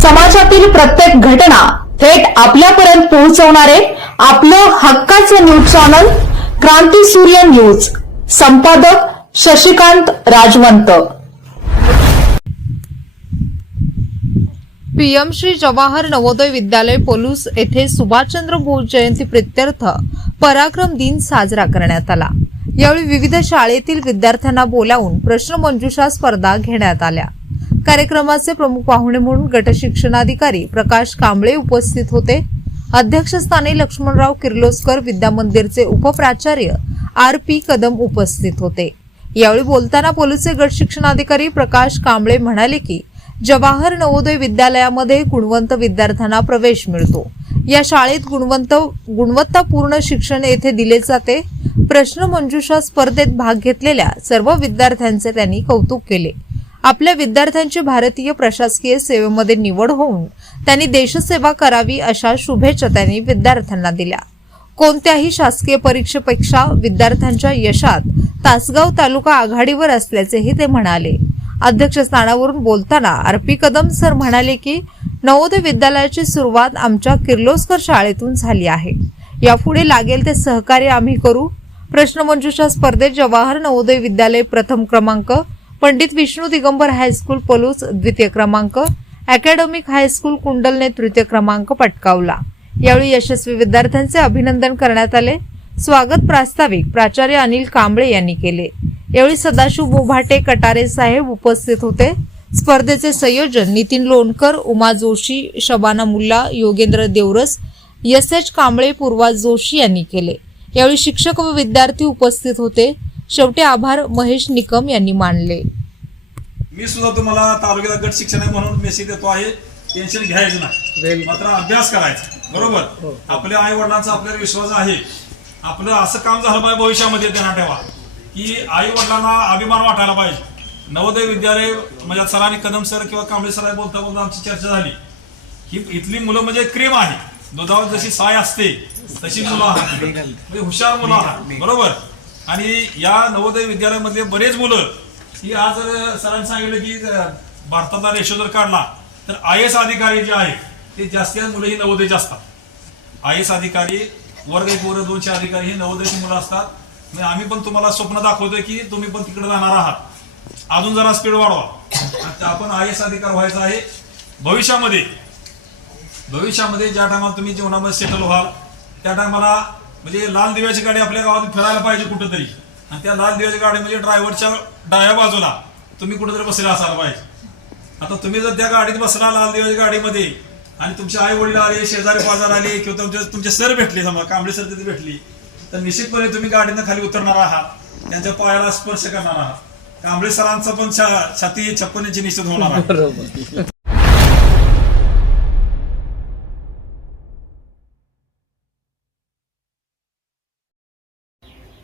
समाजातील प्रत्येक घटना थेट आपल्यापर्यंत पोहोचवणारे आपलं हक्काचं न्यूज चॅनल क्रांती सूर्य न्यूज. संपादक शशिकांत राजवंत. पीएम श्री जवाहर नवोदय विद्यालय पोलूस येथे सुभाषचंद्र बोस जयंती प्रित्यर्थ पराक्रम दिन साजरा करण्यात आला. यावेळी विविध शाळेतील विद्यार्थ्यांना बोलावून प्रश्नमंजुषा स्पर्धा घेण्यात आल्या. कार्यक्रमाचे प्रमुख पाहुणे म्हणून गट शिक्षणाधिकारी प्रकाश कांबळे उपस्थित होते. अध्यक्षस्थानी लक्ष्मणराव किर्लोस्कर विद्यामंदिरचे उपप्राचार्य आर पी कदम उपस्थित होते. यावेळी बोलताना पोलीसचे गट शिक्षणाधिकारी प्रकाश कांबळे म्हणाले की जवाहर नवोदय विद्यालयामध्ये गुणवंत विद्यार्थ्यांना प्रवेश मिळतो. या शाळेत गुणवंत गुणवत्तापूर्ण शिक्षण येथे दिले जाते. प्रश्नमंजुषा स्पर्धेत भाग घेतलेल्या सर्व विद्यार्थ्यांचे त्यांनी कौतुक केले. आपल्या विद्यार्थ्यांची भारतीय प्रशासकीय सेवेमध्ये निवड होऊन त्यांनी देशसेवा करावी अशा शुभेच्छा त्यांनी विद्यार्थ्यांना दिल्या. कोणत्याही शासकीय परीक्षेपेक्षा विद्यार्थ्यांच्या यशात तासगाव तालुका आघाडीवर असल्याचेही ते म्हणाले. अध्यक्षस्थानावरून बोलताना आरपी कदम सर म्हणाले की नवोदय विद्यालयाची सुरुवात आमच्या किर्लोस्कर शाळेतून झाली आहे. यापुढे लागेल ते सहकार्य आम्ही करू. प्रश्नमंजुषा स्पर्धेत जवाहर नवोदय विद्यालय प्रथम क्रमांक पंडित विष्णू दिगंबर हायस्कूल पलूस द्वितीय क्रमांक अकॅडमिक हायस्कूल कुंडलने तृतीय क्रमांक पटकावला. यावेळी यशस्वी विद्यार्थ्यांचे अभिनंदन करण्यात आले. स्वागत प्रास्ताविक प्राचार्य अनिल कांबळे यांनी केले. यावेळी सदाशिव बोभाटे कटारे साहेब उपस्थित होते. स्पर्धेचे संयोजन नितीन लोणकर उमा जोशी शबाना मुल्ला योगेंद्र देवरस एस एच कांबळे पूर्वा जोशी यांनी केले. यावेळी शिक्षक व विद्यार्थी उपस्थित होते. शेवटी आभार महेश निकम यांनी मानले. मी सुद्धा तुम्हाला तालुक्याला गट शिक्षण आहे म्हणून मेसेज देतो आहे. टेन्शन घ्यायचं नाही. मात्र अभ्यास करायचा. बरोबर? आपल्या आई वडिलांचा आपल्यावर विश्वास आहे. आपलं असं काम झालं पाहिजे भविष्यामध्ये त्यांना ठेवा. की आई वडिलांना अभिमान वाटायला पाहिजे. नवोदय विद्यालय म्हणजे सरांनी कदम सर किंवा कांबळे सर बोलता बोलता आमची चर्चा झाली. ही इथली मुलं म्हणजे क्रीम आहे. दुधावर जशी साय असते तशी मुलं आहात. म्हणजे हुशार मुलं आहात. बरोबर? आणि या नवोदय विद्यालयामधले बरेच मुलं ही आज जर सरांनी सांगितलं की भारताचा भारतातला रेशो जर काढला तर आय एस अधिकारी जे आहे ते जास्तीत जास्त मुलं ही नवोदयची असतात. आय एस अधिकारी वर्ग एक वर्ग दोनशे अधिकारी ही नवोदयची मुलं असतात. म्हणजे आम्ही पण तुम्हाला स्वप्न दाखवतोय की तुम्ही पण तिकडे जाणार आहात. अजून जरा स्पीड वाढवा. आपण आय एस अधिकार व्हायचा आहे. भविष्यामध्ये भविष्यामध्ये ज्या टायमाला तुम्ही जीवनामध्ये सेटल व्हाल त्या टायमाला म्हणजे लाल दिव्याची गाडी आपल्या गावात फिरायला पाहिजे कुठंतरी. आणि त्या लाल दिव्याची गाडी म्हणजे ड्रायव्हरच्या डाव्या बाजूला. तुम्ही कुठेतरी बसले असायला पाहिजे. आता तुम्ही जर त्या गाडीत बसला लाल दिव्याच्या गाडीमध्ये आणि तुमचे आई वडील आले शेजारी बाजार आले किंवा तुमचे तुमचे सर भेटले समजा कांबळे सर तिथे भेटली तर निश्चितपणे तुम्ही गाडीनं खाली उतरणार आहात. त्यांच्या पायाला स्पर्श करणार आहात. कांबळे सरांचा पण छा- छाती छप्पन निश्चित होणार आहे.